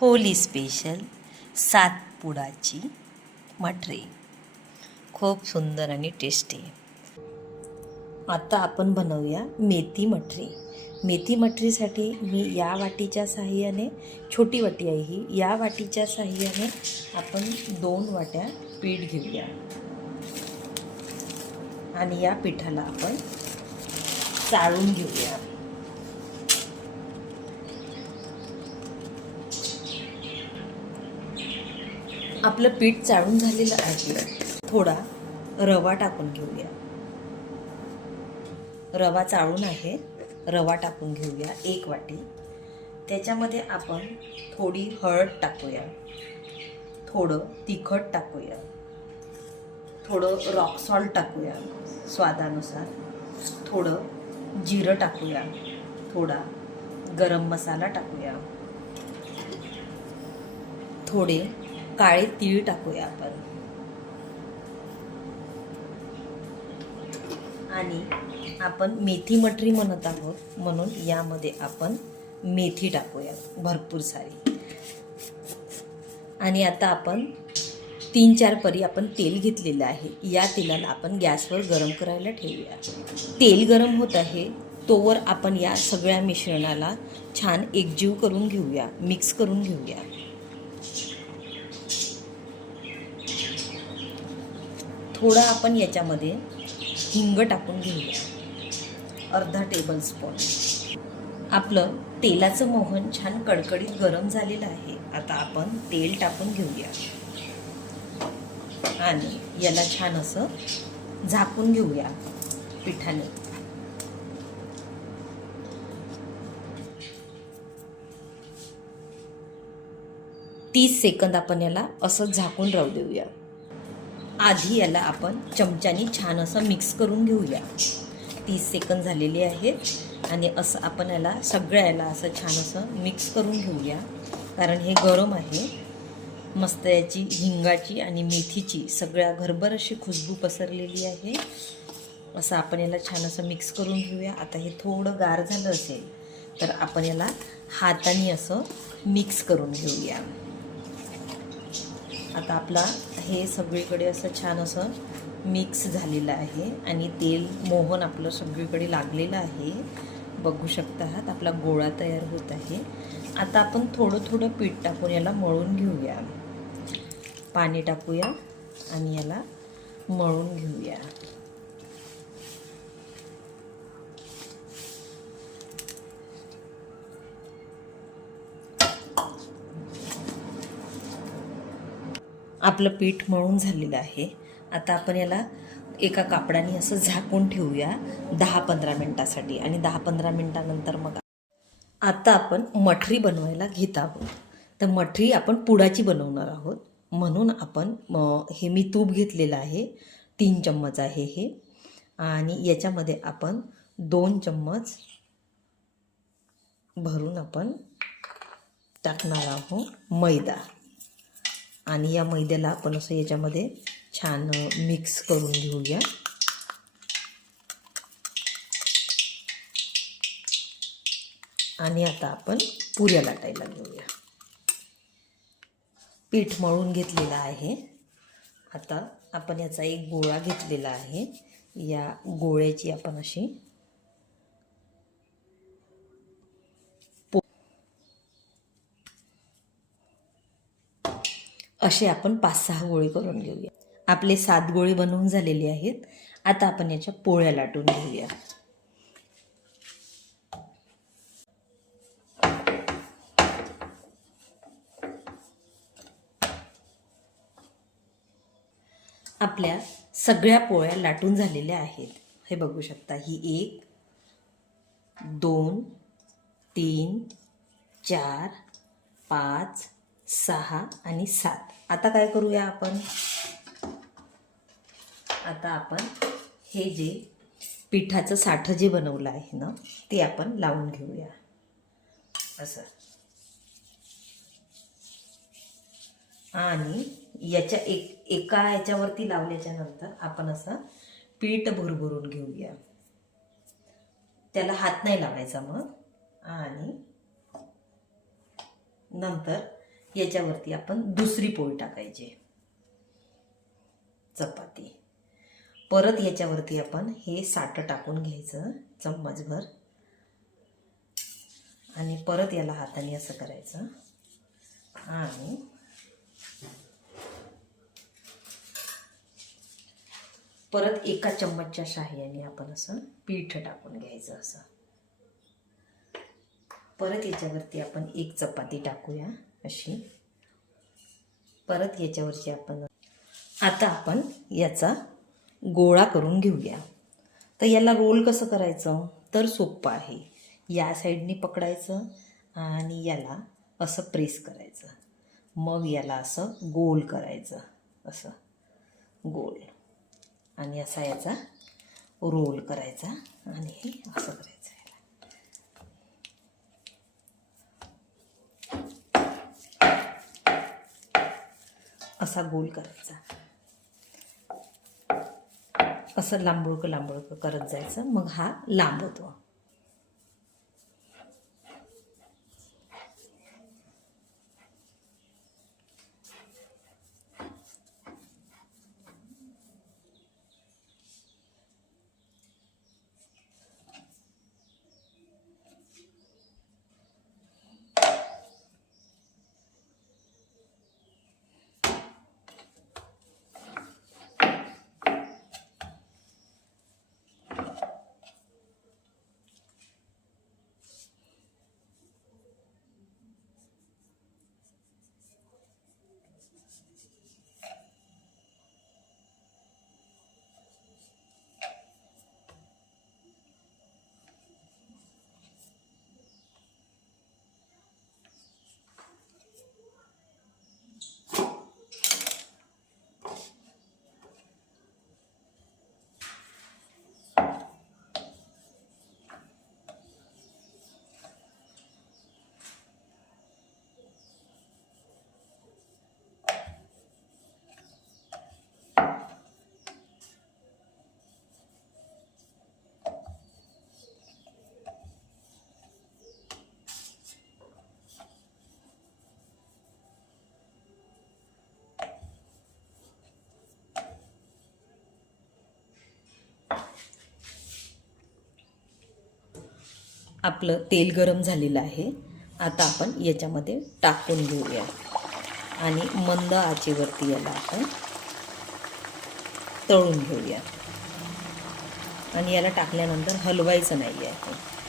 Holy special सातपुडाची मठरी. खूप सुंदर आणि टेस्टी. आता आपण बनवूया मेथी मटरी मेथी मटरीसाठी मी या वाटीच्या साह्याने छोटी वाटी आहे ही या वाटीच्या साह्याने आपण दोन वाट्या पीठ घेऊया. आणि या पिठाला आपण चाळून घेऊया. आपलं पीठ चाळून झालेलं आहे. थोडा रवा टाकून घेऊया. रवा चाळून आहे. रवा टाकून घेऊया एक वाटी. त्याच्यामध्ये आपण थोडी हळद टाकूया. थोडं तिखट टाकूया. थोडं रॉक सॉल्ट टाकूया स्वादानुसार. थोडं जिरं टाकूया. थोडा गरम मसाला टाकूया. थोडे काळे तीळ टाकूया आपण. आणि आपण मेथी मटरी म्हणत आहोत म्हणून यामध्ये आपण मेथी टाकूया भरपूर सारी. आणि आता आपण तीन चार परी आपण तेल घेतलेलं आहे. या तेलाला आपण गॅसवर गरम करायला ठेवूया. तेल गरम होत आहे तोवर आपण या सगळ्या मिश्रणाला छान एकजीव करून घेऊया मिक्स करून घेऊया. थोडं आपण याच्यामध्ये हिंग टाकून घेऊया. अर्धा टेबल स्पून आपलं तेलाचं मोहन छान कडकडीत गरम झालेलं आहे. आता आपण तेल टाकून घेऊया. आणि याला छान असं झाकून घेऊया पिठाने. तीस सेकंद आपण याला असं झाकून राहू देऊया. आधी याला आपण चमच्यानी छान असं मिक्स करून घेऊया. तीस सेकंद झालेले आहेत आणि असं आपण याला सगळ्या याला असं छान असं मिक्स करून घेऊया. कारण हे गरम आहे. मस्त याची हिंगाची आणि मेथीची सगळ्या घरभर अशी खुशबू पसरलेली आहे. असं आपण याला छान असं मिक्स करून घेऊया. आता हे थोडं गार झालं असेल तर आपण याला हाताने असं मिक्स करून घेऊया. आता आपला हे सगळीकडे असं छान असं मिक्स झालेलं आहे आणि तेल मोहन आपलं सगळीकडे लागलेलं आहे. बघू शकता आहात आपला गोळा तयार होत आहे. आता आपण थोडं थोडं पीठ टाकून याला मळून घेऊया. पाणी टाकूया आणि याला मळून घेऊया. आपलं पीठ मळून झालेलं आहे. आता आपण याला एका कापडाने असं झाकून ठेवूया दहा पंधरा मिनटासाठी आणि दहा पंधरा मिनटानंतर मग आता आपण मठरी बनवायला घेत आहोत. तर मठरी आपण पुडाची बनवणार आहोत. म्हणून आपण हे मी तूप घेतलेलं आहे. तीन चम्मच आहे हे. आणि याच्यामध्ये आपण दोन चम्मच भरून आपण टाकणार आहोत मैदा. आणि या मैद्याला आपण असं याच्यामध्ये छान मिक्स करून घेऊया. आणि आता आपण पुऱ्या लाटायला घेऊया. पीठ मळून घेतलेलं आहे. आता आपण याचा एक गोळा घेतलेला आहे. या गोळ्याची आपण अशी असे आपण पाच सहा गोळे करून घेऊया. आपले सात गोळे बनवून झालेले आहेत. आता आपण याच्या पोळ्या लाटून घेऊया. आपल्या सगळ्या पोळ्या लाटून झालेल्या आहेत. हे बघू शकता ही एक दोन तीन चार पाच सहा आणि सात. आता काय करूया आपण? आता आपण हे जे पिठाचं साठं जे बनवलं आहे ना ते आपण लावून घेऊया. असं. आणि याच्या एक एका याच्यावरती लावल्याच्या नंतर आपण असं पीठ भुरभुरून घेऊया. त्याला हात नाही लावायचा मग. आणि नंतर याच्यावरती आपण दुसरी पोळी टाकायची चपाती. परत याच्यावरती आपण हे साठं टाकून घ्यायचं चम्मचभर. आणि परत याला हाताने असं करायचं. आणि परत एका चम्मचच्या साह्याने आपण असं पीठ टाकून घ्यायचं असं. परत याच्यावरती आपण एक चपाती टाकूया. अशी. परत याच्यावरची आपण आता आपण याचा गोळा करून घेऊया. तर याला रोल कसं करायचं? तर सोपं आहे. या साईडने पकडायचं आणि याला असं प्रेस करायचं. मग याला असं गोल करायचं. असं. गोल. आणि असा याचा रोल करायचा आणि हे असं करायचं याला असा गोल करायचा. असं लांबुळकं लांबुळकं करत जायचं. मग हा लांब होतो. आपलं तेल गरम झालेलं आहे. आता आपण याच्यामध्ये टाकून घेऊया. आणि मंद आचेवरती याला आपण तळून घेऊया. आणि याला टाकल्यानंतर हलवायचं नाही आहे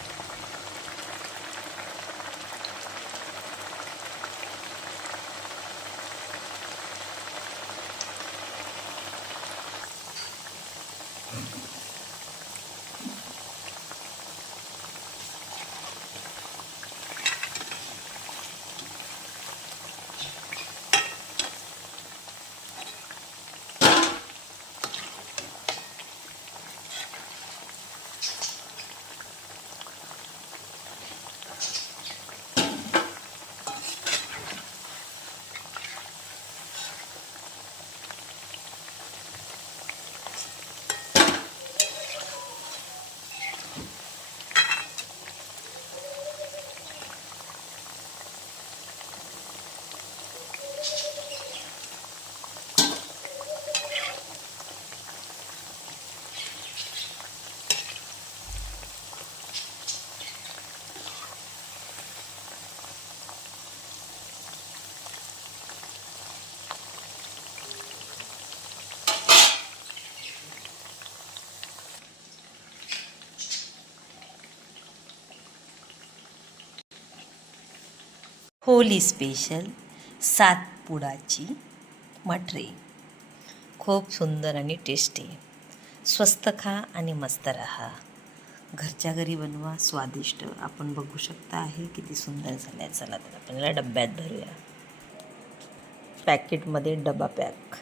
होली स्पेशल सातपुडाची मठरी खूप सुंदर आणि टेस्टी स्वस्त खा आणि मस्त राहा. घरच्या घरी बनवा स्वादिष्ट. आपण बघू शकता आहे किती सुंदर झाल्या. चला तर आपण डब्यात भरूया पॅकेटमध्ये डबा पॅक